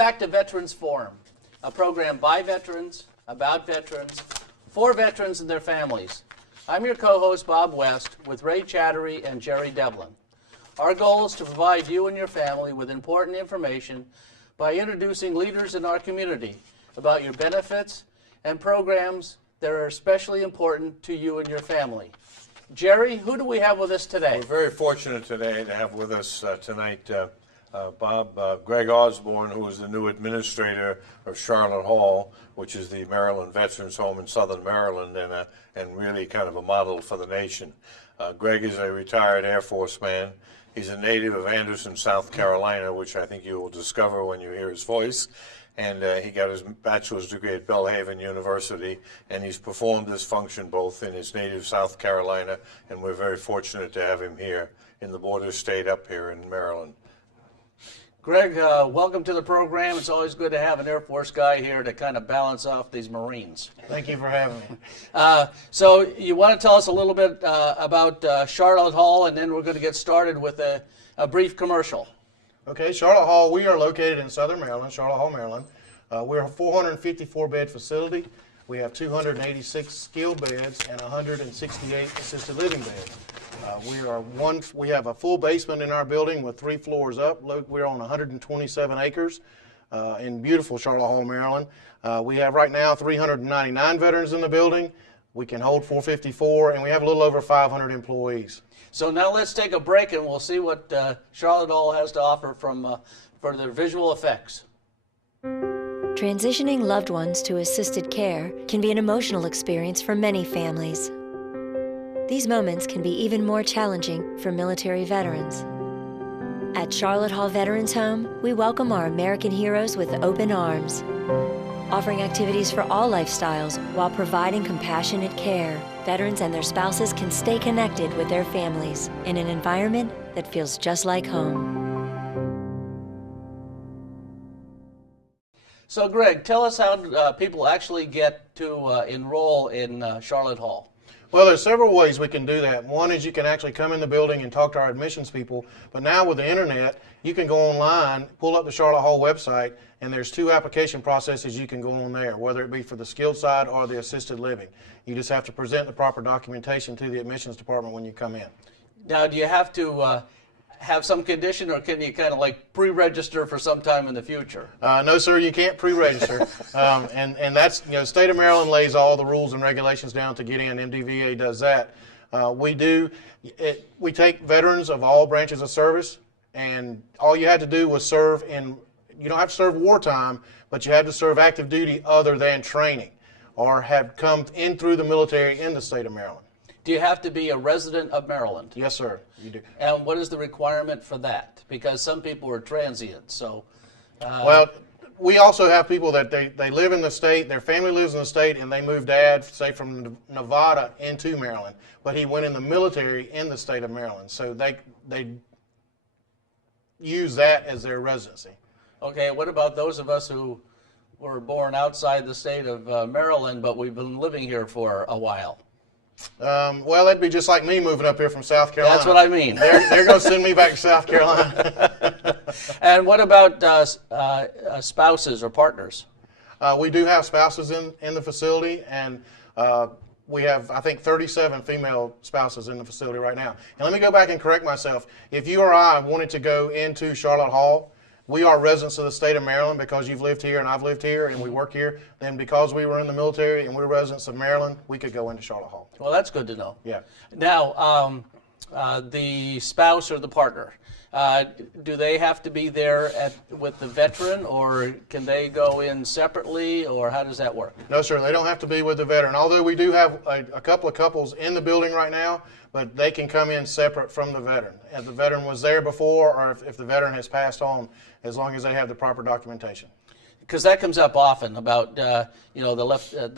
back to Veterans Forum, a program by veterans, about veterans, for veterans and their families. I'm your co-host, Bob West, with Ray Chattery and Jerry Devlin. Our goal is to provide you and your family with important information by introducing leaders in our community about your benefits and programs that are especially important to you and your family. Jerry, who do we have with us today? We're very fortunate today to have with us tonight Greg Osborne, who is the new administrator of Charlotte Hall, which is the Maryland Veterans Home in Southern Maryland, and really kind of a model for the nation. Greg is a retired Air Force man. He's a native of Anderson, South Carolina, which I think you will discover when you hear his voice. And he got his bachelor's degree at Belhaven University, and he's performed this function both in his native South Carolina, and we're very fortunate to have him here in the border state up here in Maryland. Greg, welcome to the program. It's always good to have an Air Force guy here to kind of balance off these Marines. Thank you for having me. So you want to tell us a little bit about Charlotte Hall, and then we're going to get started with a brief commercial. Okay, Charlotte Hall, we are located in Southern Maryland, Charlotte Hall, Maryland. We're a 454-bed facility. We have 286 skilled beds and 168 assisted living beds. We have a full basement in our building with 3 floors up. We're on 127 acres in beautiful Charlotte Hall, Maryland. We have right now 399 veterans in the building. We can hold 454, and we have a little over 500 employees. So now let's take a break, and we'll see what Charlotte Hall has to offer for their visual effects. Transitioning loved ones to assisted care can be an emotional experience for many families. These moments can be even more challenging for military veterans. At Charlotte Hall Veterans Home, we welcome our American heroes with open arms, offering activities for all lifestyles while providing compassionate care. Veterans and their spouses can stay connected with their families in an environment that feels just like home. So, Greg, tell us how people actually get to enroll in Charlotte Hall. Well, there's several ways we can do that. One is you can actually come in the building and talk to our admissions people, but now with the internet, you can go online, pull up the Charlotte Hall website, and there's 2 application processes you can go on there, whether it be for the skilled side or the assisted living. You just have to present the proper documentation to the admissions department when you come in. Now, do you have to have some condition, or can you kind of like pre-register for some time in the future? No, sir, you can't pre-register. And that's, the state of Maryland lays all the rules and regulations down to get in. MDVA does that. We take veterans of all branches of service, and all you had to do was serve in, you don't have to serve wartime, but you had to serve active duty other than training, or have come in through the military in the state of Maryland. Do you have to be a resident of Maryland? Yes, sir, you do. And what is the requirement for that? Because some people are transient, so... Well, we also have people that they live in the state, their family lives in the state, and they moved dad, say, from Nevada into Maryland, but he went in the military in the state of Maryland, so they use that as their residency. Okay, what about those of us who were born outside the state of Maryland, but we've been living here for a while? Well, that'd be just like me moving up here from South Carolina. That's what I mean. They're going to send me back to South Carolina. And what about spouses or partners? We do have spouses in the facility, and we have, I think, 37 female spouses in the facility right now. And let me go back and correct myself. If you or I wanted to go into Charlotte Hall, we are residents of the state of Maryland because you've lived here and I've lived here and we work here. Then because we were in the military and we're residents of Maryland, we could go into Charlotte Hall. Well, that's good to know. Yeah. Now, the spouse or the partner, do they have to be there with the veteran, or can they go in separately, or how does that work? No, sir, they don't have to be with the veteran. Although we do have a couple of couples in the building right now, but they can come in separate from the veteran. If the veteran was there before, or if the veteran has passed on, as long as they have the proper documentation. Because that comes up often about the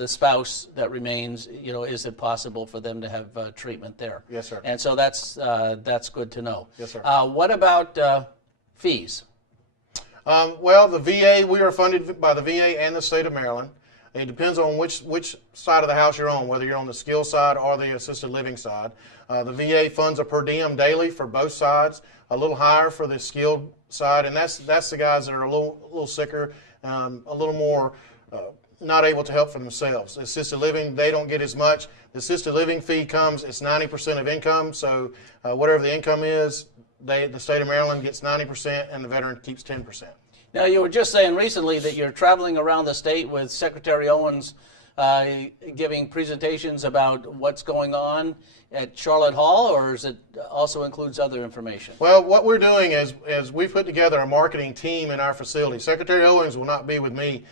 spouse that remains. Is it possible for them to have treatment there? Yes, sir. And so that's good to know. Yes, sir. What about fees? Well, the VA, we are funded by the VA and the state of Maryland. It depends on which side of the house you're on, whether you're on the skilled side or the assisted living side. The VA funds a per diem daily for both sides, a little higher for the skilled side, and that's the guys that are a little sicker, a little more not able to help for themselves. Assisted living, they don't get as much. The assisted living fee comes, it's 90% of income, so whatever the income is, the state of Maryland gets 90% and the veteran keeps 10%. Now, you were just saying recently that you're traveling around the state with Secretary Owens giving presentations about what's going on at Charlotte Hall, or is it also includes other information? Well, what we're doing is we've put together a marketing team in our facility. Secretary Owens will not be with me.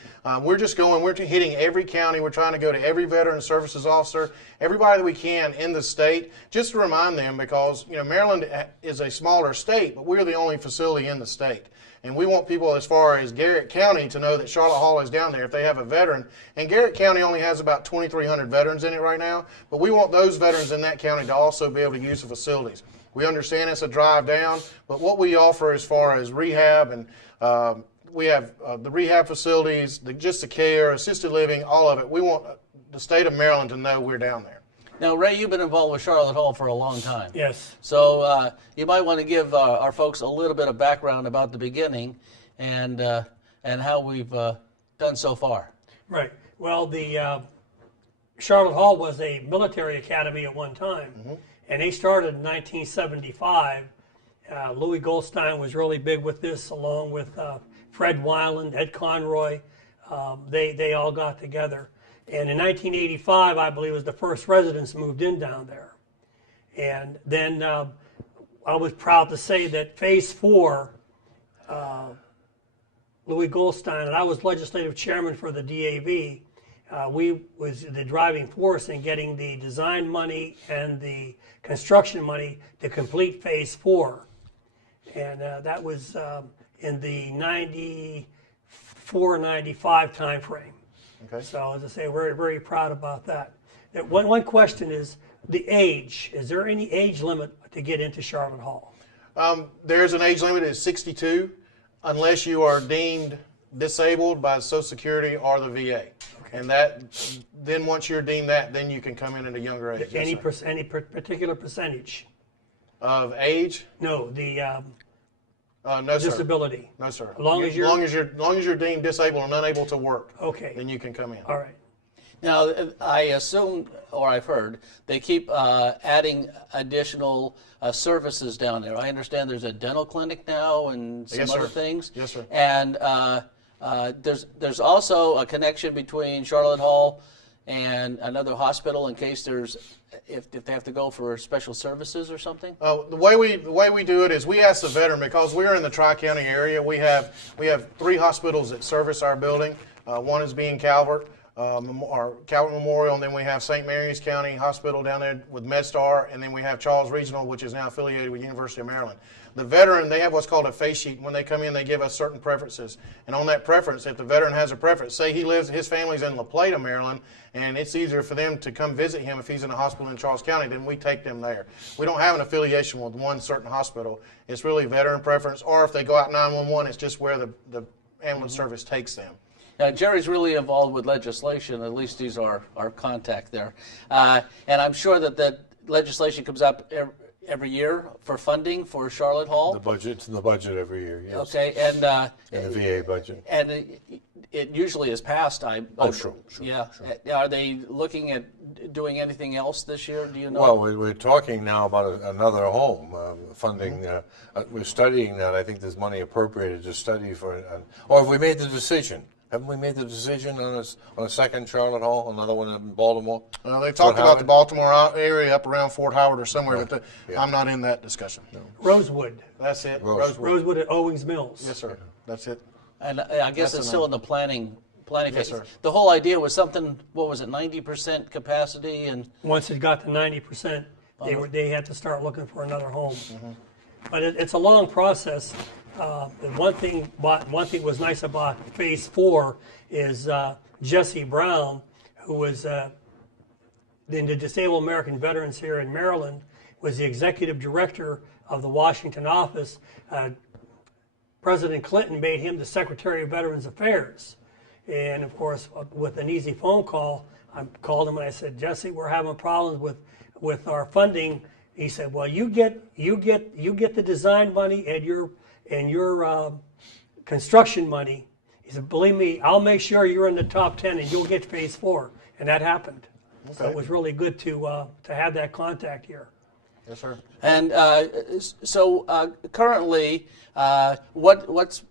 We're hitting every county. We're trying to go to every veteran services officer, everybody that we can in the state, just to remind them, because Maryland is a smaller state, but we're the only facility in the state. And we want people as far as Garrett County to know that Charlotte Hall is down there if they have a veteran. And Garrett County only has about 2,300 veterans in it right now, but we want those veterans in that county to also be able to use the facilities. We understand it's a drive down, but what we offer as far as rehab, and we have the rehab facilities, just the care, assisted living, all of it. We want the state of Maryland to know we're down there. Now, Ray, you've been involved with Charlotte Hall for a long time. Yes. So you might want to give our folks a little bit of background about the beginning and how we've done so far. Right. Well, the Charlotte Hall was a military academy at one time, and they started in 1975. Louis Goldstein was really big with this, along with Fred Weiland, Ed Conroy. They all got together. And in 1985, I believe, was the first residents moved in down there. And then I was proud to say that Phase 4, Louis Goldstein, and I was legislative chairman for the DAV, we was the driving force in getting the design money and the construction money to complete Phase 4. And that was in the 94, 95 time frame. Okay. So as I say, we're very proud about that. One question is the age. Is there any age limit to get into Charlotte Hall? There's an age limit. It's 62, unless you are deemed disabled by Social Security or the VA. Okay. And then once you're deemed that, then you can come in at a younger age. Any particular percentage? Of age? No, the no, sir. disability. No, sir. As long as you're deemed disabled and unable to work, okay, then you can come in. All right. Now, I assume, or I've heard, they keep adding additional services down there. I understand there's a dental clinic now and some Yes, other sir. things. Yes, sir. And there's also a connection between Charlotte Hall and another hospital in case if they have to go for special services or something. The way we do it is we ask the veteran, because we're in the Tri-County area. We have 3 hospitals that service our building. One is being Calvert. Our Calvert Memorial, and then we have St. Mary's County Hospital down there with MedStar, and then we have Charles Regional, which is now affiliated with University of Maryland. The veteran, they have what's called a face sheet. When they come in, they give us certain preferences, and on that preference, if the veteran has a preference, say his family's in La Plata, Maryland, and it's easier for them to come visit him if he's in a hospital in Charles County, then we take them there. We don't have an affiliation with one certain hospital. It's really veteran preference, or if they go out 911, it's just where the ambulance service takes them. Now, Jerry's really involved with legislation, at least he's our contact there. And I'm sure that legislation comes up every year for funding for Charlotte Hall. It's in the budget every year, yes. Okay, and In the VA budget. And it usually is passed. Sure. Yeah. Sure. Are they looking at doing anything else this year? Do you know? Well, we're talking now about another home funding. We're studying that. I think there's money appropriated to study for. Or have we made the decision? Haven't we made the decision on a second Charlotte Hall, another one in Baltimore? They've talked about the Baltimore area up around Fort Howard or somewhere, Right. but Yeah. I'm not in that discussion. No. Rosewood. That's it. Rosewood at Owings Mills. Yes, sir. That's it. And I guess That's it's the still in number. the planning Yes, phase. sir. The whole idea was something. What was it? 90% capacity, and Once it got to 90%, they had to start looking for another home. But it's a long process. One thing was nice about Phase 4 is Jesse Brown, who was in the Disabled American Veterans here in Maryland, was the executive director of the Washington office. President Clinton made him the Secretary of Veterans Affairs. And of course, with an easy phone call, I called him and I said, Jesse, we're having problems with our funding. He said, well, you get the design money and your construction money. He said, believe me, I'll make sure you're in the top 10 and you'll get phase 4. And that happened. Okay. So it was really good to have that contact here. Yes, sir. And currently, what's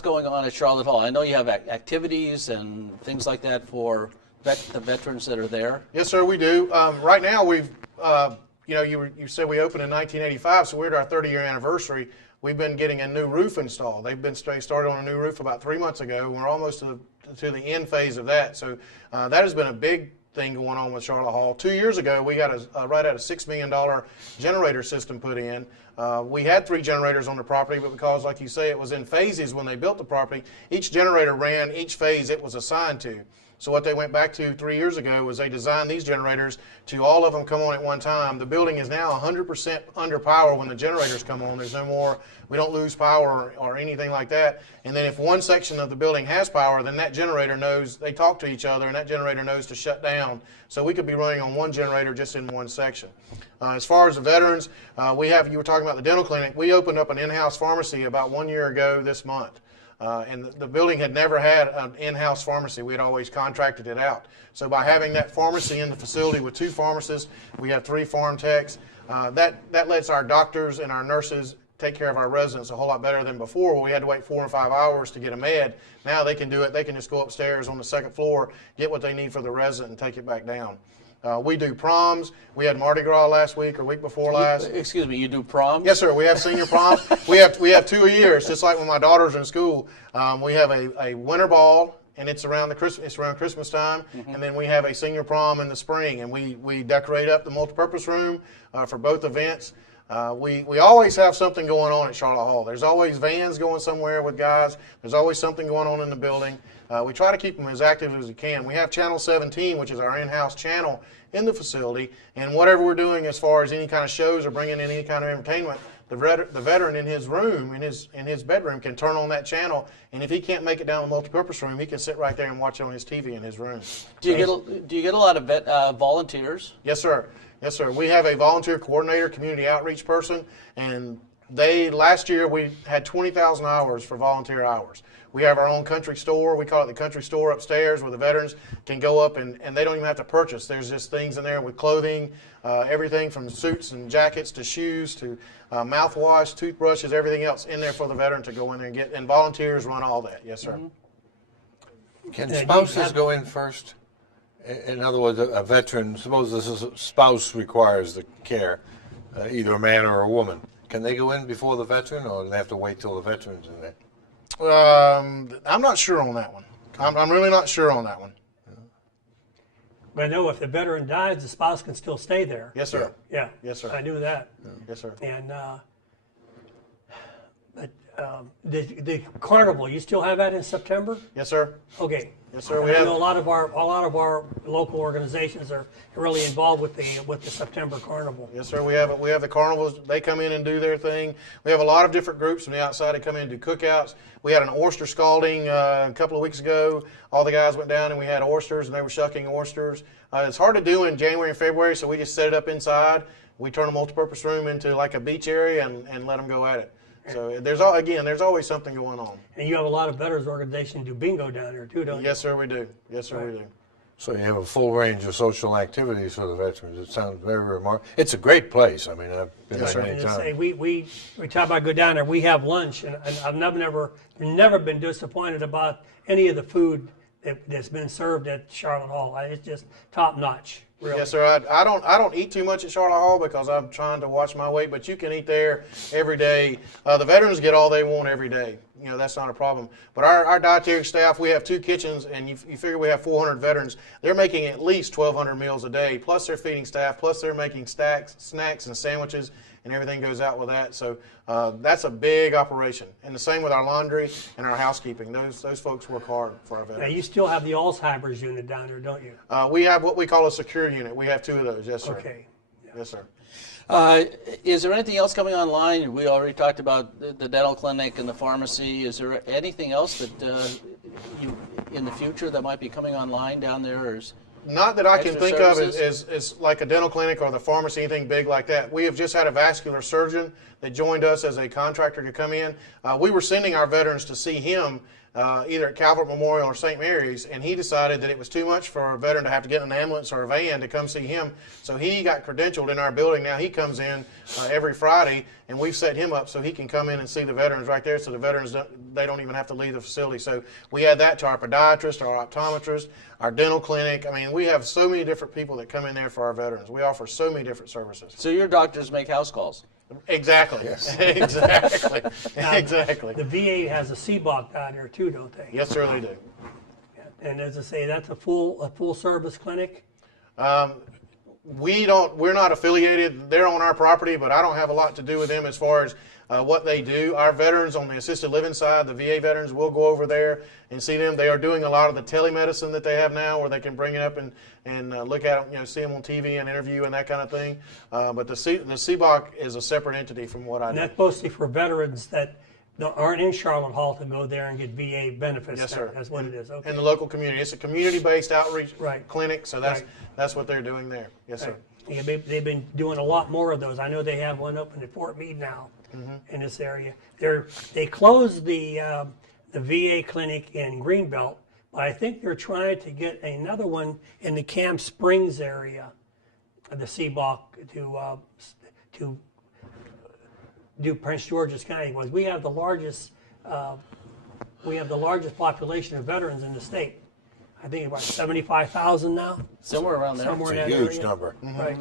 going on at Charlotte Hall? I know you have activities and things like that for the veterans that are there. Yes, sir, we do. Right now, we've you said we opened in 1985, so we're at our 30-year anniversary. We've been getting a new roof installed. They started on a new roof about 3 months ago, and we're almost to the end phase of that. So that has been a big thing going on with Charlotte Hall. 2 years ago, we got right at a $6 million generator system put in. We had 3 generators on the property, but because, like you say, it was in phases when they built the property, each generator ran each phase it was assigned to. So what they went back to 3 years ago was they designed these generators to all of them come on at one time. The building is now 100% under power when the generators come on. There's no more, we don't lose power or anything like that. And then if one section of the building has power, then that generator knows, they talk to each other, and that generator knows to shut down. So we could be running on one generator just in one section. As far as the veterans, you were talking about the dental clinic. We opened up an in-house pharmacy about 1 year ago this month. And the building had never had an in-house pharmacy. We had always contracted it out. So by having that pharmacy in the facility with 2 pharmacists, we have 3 pharm techs. That lets our doctors and our nurses take care of our residents a whole lot better than before, where we had to wait 4 or 5 hours to get a med. Now they can do it. They can just go upstairs on the 2nd floor, get what they need for the resident, and take it back down. We do proms. We had Mardi Gras last week or week before last. Excuse me, you do proms? Yes, sir. We have senior proms. we have 2 a year. It's just like when my daughter's in school. We have a winter ball, and it's around Christmas time, and then we have a senior prom in the spring, and we decorate up the multipurpose room for both events. We always have something going on at Charlotte Hall. There's always vans going somewhere with guys. There's always something going on in the building. We try to keep them as active as we can. We have Channel 17, which is our in-house channel in the facility, and whatever we're doing as far as any kind of shows or bringing in any kind of entertainment, the veteran in his room, in his bedroom, can turn on that channel, and if he can't make it down the multipurpose room, he can sit right there and watch it on his TV in his room. Do you get a lot of volunteers? Yes, sir. Yes, sir. We have a volunteer coordinator, community outreach person, and last year we had 20,000 hours for volunteer hours. We have our own country store. We call it the country store upstairs, where the veterans can go up and they don't even have to purchase. There's just things in there with clothing, everything from suits and jackets to shoes to mouthwash, toothbrushes, everything else in there for the veteran to go in there and get. And volunteers run all that. Yes, sir. Can spouses go in first? In other words, a veteran, suppose this spouse requires the care, either a man or a woman. Can they go in before the veteran, or do they have to wait till the veteran's in there? I'm not sure on that one. I'm really not sure on that one. But I know if the veteran dies, the spouse can still stay there. Yes, sir. Yeah. Yes, sir. I knew that. Yes, sir. And the carnival, you still have that in September? Yes, sir. Okay. Yes, sir. I know a lot of our local organizations are really involved with the September carnival. Yes, sir. We have the carnivals. They come in and do their thing. We have a lot of different groups from the outside that come in and do cookouts. We had an oyster scalding a couple of weeks ago. All the guys went down and we had oysters, and they were shucking oysters. It's hard to do in January and February, so we just set it up inside. We turn a multipurpose room into like a beach area and let them go at it. So there's always something going on. And you have a lot of veterans organizations do bingo down there too, don't you? Yes, sir, we do. Yes, sir, we do. So you have a full range of social activities for the veterans. It sounds very remarkable. It's a great place. I mean, I've been there many times. We talk about go down there. We have lunch, and I've never been disappointed about any of the food that's been served at Charlotte Hall. It's just top notch. Really. Yes, sir. I don't eat too much at Charlotte Hall because I'm trying to watch my weight, but you can eat there every day. The veterans get all they want every day. You know, that's not a problem. But our dietary staff, we have 2 kitchens, and you figure we have 400 veterans. They're making at least 1,200 meals a day, plus they're feeding staff, plus they're making snacks and sandwiches, and everything goes out with that. So that's a big operation. And the same with our laundry and our housekeeping. Those folks work hard for our veterans. Now, you still have the Alzheimer's unit down there, don't you? We have what we call a secure unit. We have 2 of those, yes, sir. Okay. Yeah. Yes, sir. Is there anything else coming online? We already talked about the dental clinic and the pharmacy. Is there anything else that in the future that might be coming online down there? Or Not that I can extra think services? of as like a dental clinic or the pharmacy, anything big like that. We have just had a vascular surgeon that joined us as a contractor to come in. We were sending our veterans to see him either at Calvert Memorial or St. Mary's, and he decided that it was too much for a veteran to have to get in an ambulance or a van to come see him. So he got credentialed in our building. Now he comes in every Friday, and we've set him up so he can come in and see the veterans right there, so the veterans they don't even have to leave the facility. So we add that to our podiatrist, our optometrist, our dental clinic. I mean, we have so many different people that come in there for our veterans. We offer so many different services. So your doctors make house calls? Exactly. Yes. Exactly. Now, Exactly. The VA has a CBOC down there too, don't they? Yes, sir, they do. And as I say, that's a full service clinic. We're not affiliated. They're on our property, but I don't have a lot to do with them as far as what they do. Our veterans on the assisted living side, the VA veterans, will go over there and see them. They are doing a lot of the telemedicine that they have now, where they can bring it up and look at them, see them on TV and interview and that kind of thing. But the CBOC is a separate entity from what I And do. that's mostly for veterans that aren't in Charlotte Hall to go there and get VA benefits. Yes, sir. That's what it is. Okay. In the local community. It's a community-based outreach Right. clinic, so that's what they're doing there. Yes, sir. Yeah, they've been doing a lot more of those. I know they have one open at Fort Meade now in this area. They closed the VA clinic in Greenbelt, but I think they're trying to get another one in the Camp Springs area, the CBOC, to do Prince George's County. Was we have the largest population of veterans in the state. I think about 75,000 now. Somewhere around there. Somewhere in It's a that huge area. number. Right.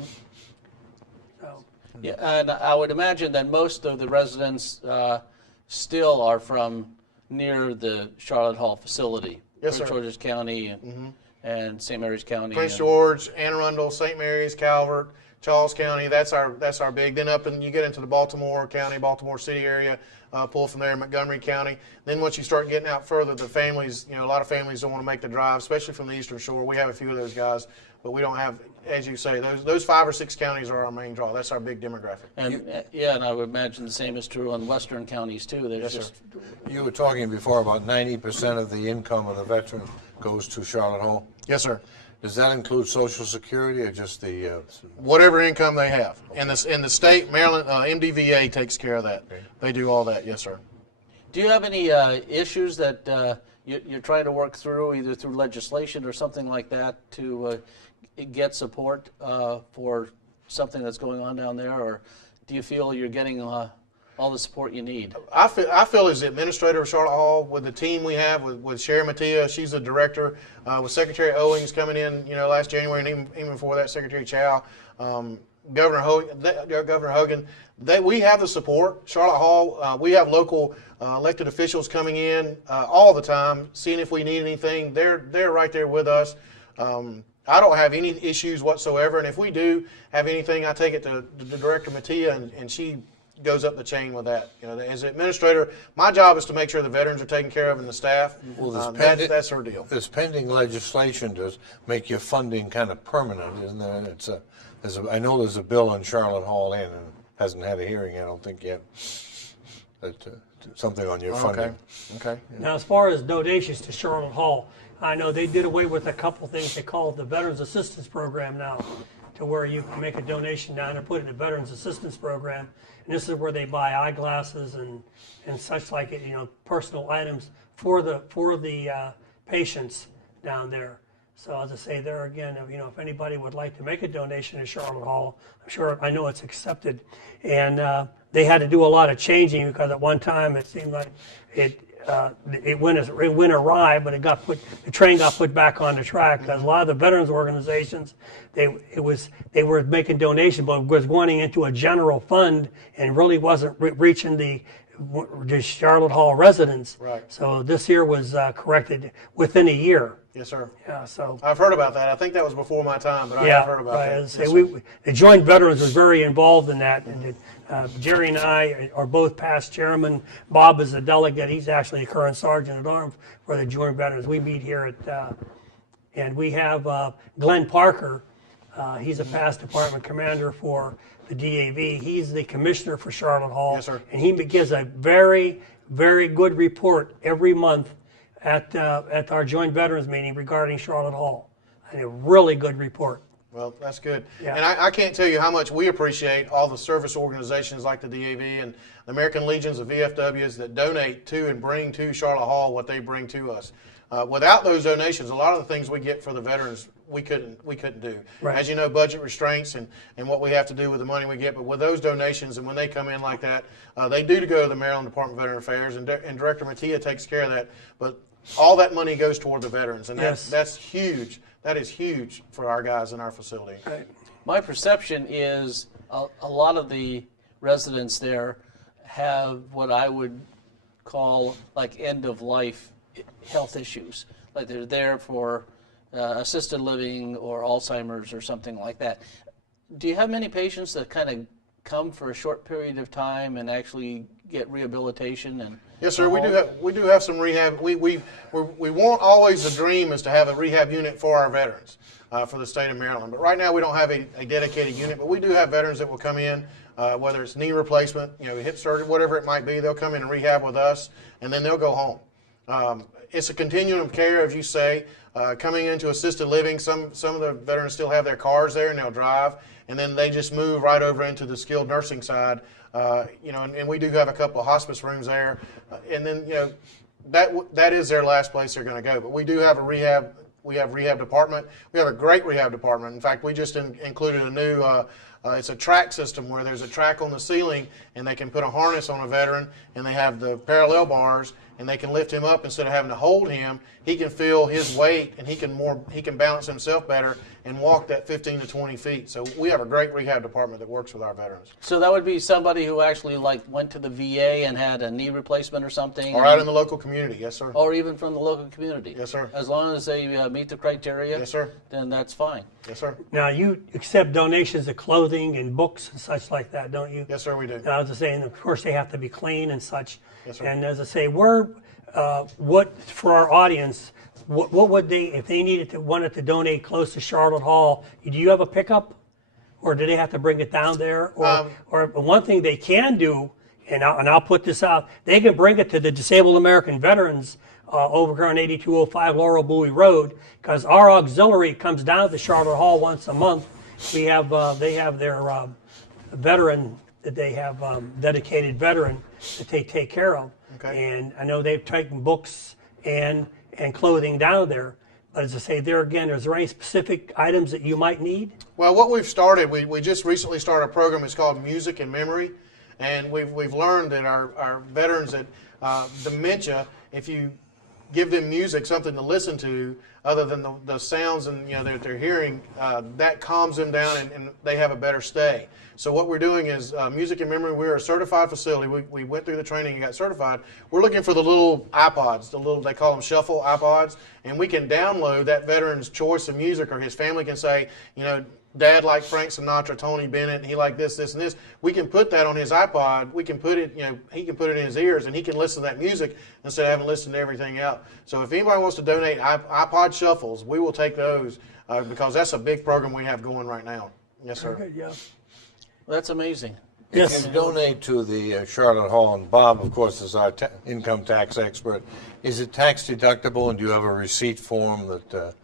So, Yeah, and I would imagine that most of the residents still are from near the Charlotte Hall facility. Yes, Prince sir. George's County and St. Mary's County. Prince and- George, Anne Arundel, St. Mary's, Calvert, Charles County. That's our big. Then up and you get into the Baltimore County, Baltimore City area. Pull from there, Montgomery County. Then once you start getting out further, the families, a lot of families don't want to make the drive, especially from the Eastern Shore. We have a few of those guys, but we don't have, as you say, those 5 or 6 counties are our main draw. That's our big demographic. And and I would imagine the same is true on western counties too. There's Yes, sir. just You were talking before about 90% of the income of the veteran goes to Charlotte Hall. Yes, sir. Does that include Social Security or just the? Whatever income they have, and in the state, Maryland, MDVA takes care of that. Okay. They do all that. Yes, sir. Do you have any issues that you're trying to work through, either through legislation or something like that, to get support for something that's going on down there, or do you feel you're getting all the support you need? I feel as the administrator of Charlotte Hall, with the team we have, with Sherry Mattia, she's the director, with Secretary Owings coming in, last January, and even before that, Secretary Chow, Governor Hogan, we have the support. Charlotte Hall, we have local elected officials coming in all the time, seeing if we need anything. They're right there with us. I don't have any issues whatsoever, and if we do have anything, I take it to the Director Mattia, and she goes up the chain with that. As an administrator, my job is to make sure the veterans are taken care of and the staff. Well, That's her deal. This pending legislation does make your funding kind of permanent, isn't there? I know there's a bill in Charlotte Hall and hasn't had a hearing, I don't think yet. But something on your funding. Okay. now, as far as donations to Charlotte Hall, I know they did away with a couple things they call the Veterans Assistance Program now, to where you can make a donation down and put it in the Veterans Assistance Program. And this is where they buy eyeglasses and such like it, personal items for the patients down there. So as I say there again, if anybody would like to make a donation to Charlotte Hall, I know it's accepted. And they had to do a lot of changing because at one time it seemed like it went awry, but the train got put back on the track because a lot of the veterans organizations, they were making donations, but was going into a general fund and really wasn't reaching the Charlotte Hall residents. Right. So this year was corrected within a year. Yes, sir. Yeah. So. I've heard about that. I think that was before my time, but I Yeah, have heard about right. that. As I Yes, say, sir. the Joint Veterans was very involved in that. And Jerry and I are both past chairman. Bob is a delegate. He's actually the current sergeant at arms for the Joint Veterans. We meet here and we have Glenn Parker. He's a past department commander for the DAV. He's the commissioner for Charlotte Hall. Yes, sir. And he gives a very, very good report every month at our joint veterans meeting regarding Charlotte Hall. And a really good report. Well, that's good. Yeah. And I can't tell you how much we appreciate all the service organizations like the DAV and the American Legions of VFWs that donate to and bring to Charlotte Hall what they bring to us. Without those donations, a lot of the things we get for the veterans, we couldn't do. Right. As you know, budget restraints and what we have to do with the money we get. But with those donations and when they come in like that, they do go to the Maryland Department of Veteran Affairs, and Director Mattia takes care of that. But all that money goes toward the veterans, and Yes. that's huge. That is huge for our guys in our facility. Right. My perception is a lot of the residents there have what I would call like end-of-life health issues. Like they're there for assisted living or Alzheimer's or something like that. Do you have many patients that kind of come for a short period of time and actually get rehabilitation? And Yes, sir. We do have some rehab. We want always the dream is to have a rehab unit for our veterans for the state of Maryland. But right now we don't have a dedicated unit. But we do have veterans that will come in, whether it's knee replacement, hip surgery, whatever it might be. They'll come in and rehab with us, and then they'll go home. It's a continuum of care, as you say. Coming into assisted living, some of the veterans still have their cars there and they'll drive, and then they just move right over into the skilled nursing side. And we do have a couple of hospice rooms there, and then that is their last place they're going to go. But we do have a rehab. We have rehab department. We have a great rehab department. In fact, we just included a new. It's a track system where there's a track on the ceiling, and they can put a harness on a veteran, and they have the parallel bars, and they can lift him up instead of having to hold him. He can feel his weight, and he can balance himself better and walk that 15 to 20 feet. So we have a great rehab department that works with our veterans. so that would be somebody who actually like went to the VA and had a knee replacement or something? Or out in the local community, yes, sir. Or even from the local community? Yes, sir. As long as they meet the criteria? Yes, sir. Then that's fine. Yes, sir. Now, you accept donations of clothing and books and such like that, don't you? Yes, sir, we do. And I was just saying, of course, they have to be clean and such. Yes, sir. And as I say, what for our audience, what would they, if they wanted to donate close to Charlotte Hall? Do you have a pickup, or do they have to bring it down there? Or one thing they can do, and I'll put this out, they can bring it to the Disabled American Veterans over here on 8205 Laurel Bowie Road, because our auxiliary comes down to Charlotte Hall once a month. They have their veteran that they have dedicated veteran that they take care of. Okay. And I know they've taken books and clothing down there. But as I say, there again, is there any specific items that you might need? Well, what we've started, we just recently started a program. It's called Music and Memory, and we've learned that our veterans that dementia, if you give them music, something to listen to, other than the sounds and that they're hearing, that calms them down and they have a better stay. So what we're doing is Music and Memory. We're a certified facility. We went through the training and got certified. We're looking for the little iPods, they call them shuffle iPods, and we can download that veteran's choice of music, or his family can say, Dad liked Frank Sinatra, Tony Bennett, and he liked this, this, and this. We can put that on his iPod. We can put it, he can put it in his ears, and he can listen to that music instead of having to listen to everything else. So if anybody wants to donate iPod shuffles, we will take those because that's a big program we have going right now. Yes, sir. Good, yeah. That's amazing. Yes. You donate to the Charlotte Hall, and Bob, of course, is our income tax expert. Is it tax deductible, and do you have a receipt form that...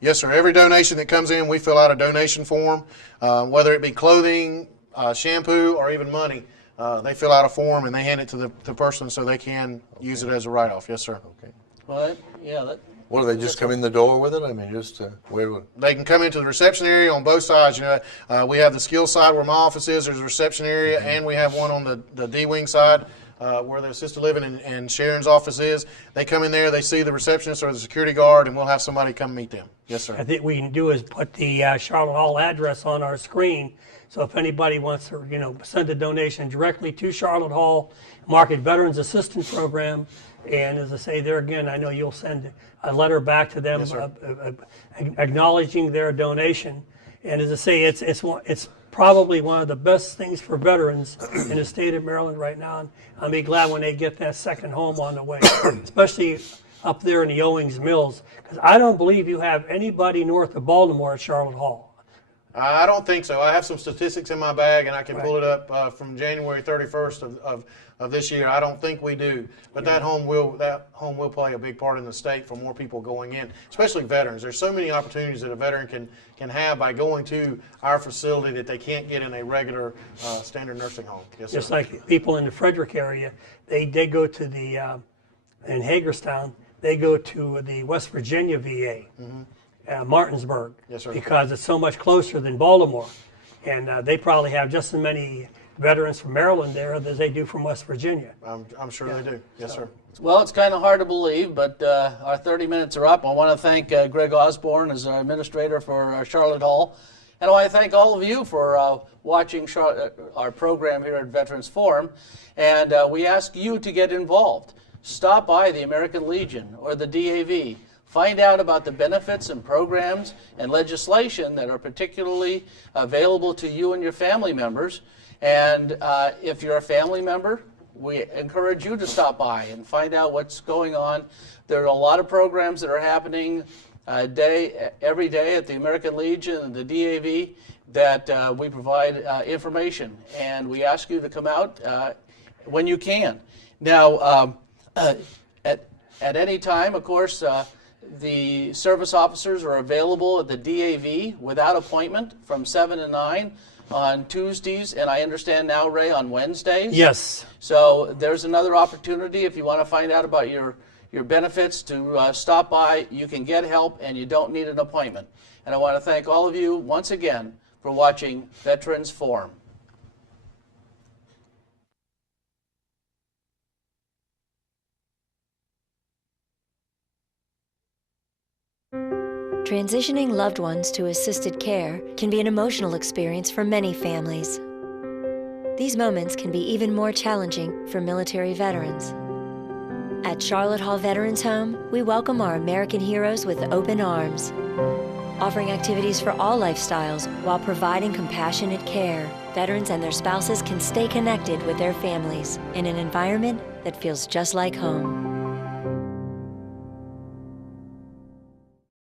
Yes, sir. Every donation that comes in, we fill out a donation form, whether it be clothing, shampoo, or even money. They fill out a form and they hand it to the person so they can use it as a write-off. Yes, sir. Okay. Well, What, do they just come in the door with it? I mean, just where would... They can come into the reception area on both sides. We have the skills side where my office is. There's a reception area, and we have one on the D-wing side where the assisted living and Sharon's office is. They come in there, they see the receptionist or the security guard, and we'll have somebody come meet them. Yes, sir. I think we can do is put the Charlotte Hall address on our screen. So if anybody wants to, send a donation directly to Charlotte Hall, mark it Veterans Assistance Program. And as I say there again, I know you'll send a letter back to them acknowledging their donation. And as I say, it's probably one of the best things for veterans in the state of Maryland right now. And I'll be glad when they get that second home on the way, especially up there in the Owings Mills, because I don't believe you have anybody north of Baltimore at Charlotte Hall. I don't think so. I have some statistics in my bag, and I can pull it up from January 31st of this year. I don't think we do, but that home will play a big part in the state for more people going in, especially veterans. There's so many opportunities that a veteran can have by going to our facility that they can't get in a regular standard nursing home. Yes, Just sir. like people in the Frederick area, they go to the, in Hagerstown, they go to the West Virginia VA, Martinsburg, Yes, sir. because it's so much closer than Baltimore. And they probably have just as many veterans from Maryland there as they do from West Virginia. I'm sure they do. Yes, sir. Well, it's kind of hard to believe, but our 30 minutes are up. I want to thank Greg Osborne as our administrator for Charlotte Hall. And I want to thank all of you for watching our program here at Veterans Forum. And we ask you to get involved. Stop by the American Legion or the DAV. Find out about the benefits and programs and legislation that are particularly available to you and your family members. And if you're a family member, we encourage you to stop by and find out what's going on. There are a lot of programs that are happening every day at the American Legion and the DAV that we provide information. And we ask you to come out when you can. Now, at any time, of course, the service officers are available at the DAV without appointment from 7 to 9 on Tuesdays, and I understand now, Ray, on Wednesdays? Yes. So there's another opportunity if you want to find out about your benefits to stop by. You can get help, and you don't need an appointment. And I want to thank all of you once again for watching Veterans Forum. Transitioning loved ones to assisted care can be an emotional experience for many families. These moments can be even more challenging for military veterans. At Charlotte Hall Veterans Home, we welcome our American heroes with open arms, offering activities for all lifestyles while providing compassionate care. Veterans and their spouses can stay connected with their families in an environment that feels just like home.